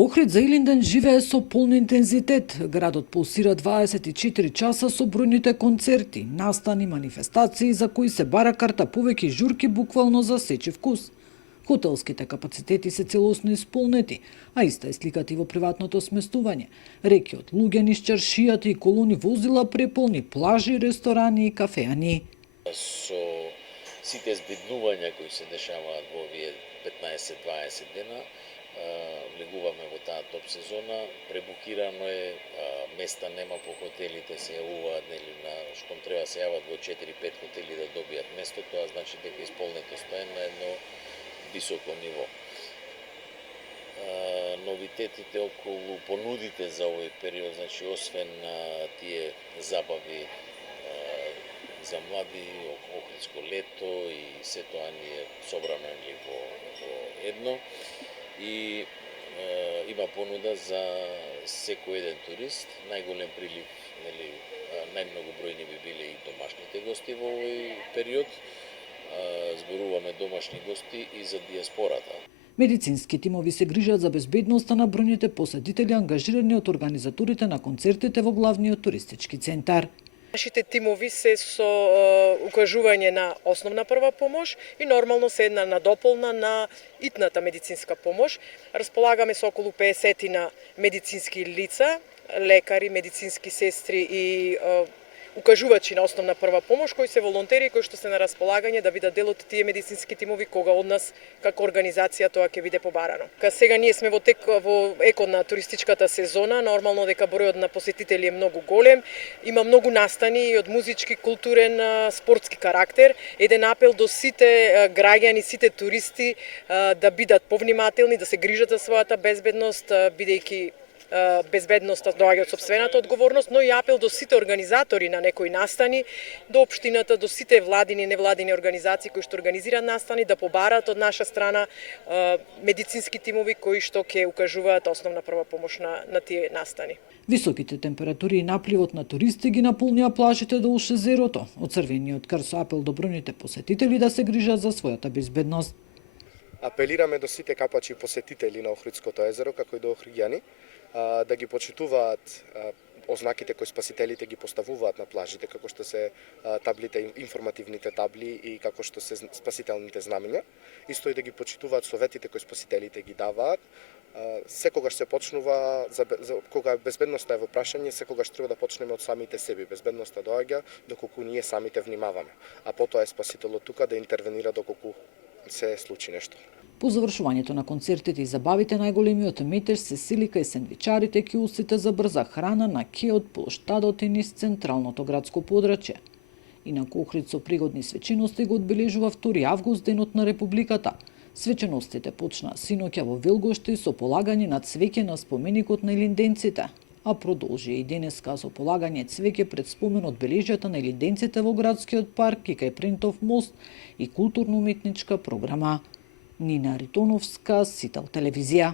Охрид за Илинден живее со полн интензитет. Градот пулсира 24 часа со бројните концерти, настани, манифестации за кои се бара карта повеќе журки буквално за сечи вкус. Хотелските капацитети се целосно исполнети, а иста е сликата и во приватното сместување. Реки од луѓе низ чаршијата и колони возила преполни плажи, ресторани и кафеани. Со сите збеднувања кои се дешаваат во овие 15-20 дена, влегуваме во таа топ сезона, пребукирано е, места нема по хотелите, се јавуваат, нели, на штом треба се јават во 4-5 хотели да добијат место, тоа значи дека исполнетоста е на едно високо ниво. Новитетите околу понудите за овој период, значи освен тие забави за млади, Охридско лето и се тоа ни е собрано во едно. И има понуда за секој еден турист. Најголем прилив, нели, најмногу бројни би биле и домашните гости во овој период. Зборуваме домашни гости и за диаспората. Медицински тимови се грижат за безбедноста на бројните посетители ангажирани од организаторите на концертите во главниот туристички центар. Нашите тимови се со укажување на основна прва помош и нормално се една надополна на итната медицинска помош. Располагаме со околу 50 на медицински лица, лекари, медицински сестри и укажувачи на основна прва помош, кои се волонтери кои што се на располагање да бидат дел од тие медицински тимови кога од нас како организација тоа ќе биде побарано. Сега ние сме во екот на туристичката сезона, нормално дека бројот на посетители е многу голем, има многу настани од музички, културен, спортски карактер. Еден апел до сите граѓани, сите туристи да бидат повнимателни, да се грижат за својата безбедност, бидејќи безбедноста доаѓа од сопствената одговорност, но и апел до сите организатори на некои настани, до општината, до сите владини и невладини организации кои што организираат настани да побараат од наша страна медицински тимови кои што ќе укажуваат основна прва помош на тие настани. Високите температури и напливот на туристи ги наполнија плажите до уше зерото. Од Црвениот крст со апел до бројните посетители да се грижат за својата безбедност. Апелираме до сите капачи посетители на Охридското езеро, како и до охриѓани, да ги почитуваат ознаките кои спасителите ги поставуваат на плажите, како што се таблите, информативните табли и како што се спасителните знамења. Исто и да ги почитуваат советите кои спасителите ги даваат. Секогаш се почнува, кога безбедноста е во прашање, секогаш треба да почнеме од самите себе. Безбедноста доаѓа доколку ние самите внимаваме, а потоа е спасителот тука да интервенира доколку се случи нешто. По завршувањето на концертите и забавите, најголемиот метеж се сели кај сендвичарите, киосците за брза храна на кеот, плоштадот и низ централното градско подрачје. Инаку Охрид со пригодни свечености го одбележува 2 август, денот на Републиката. Свеченостите почнаа синоќа во Велгоште со полагање на цвеќе на споменикот на илинденците, а продолжи и денеска со полагање цвеќе пред спомен одбележјата на илинденците во градскиот парк и кај Принтов мост и културно-уметничка програма. Нина Ритоновска, Сител телевизија.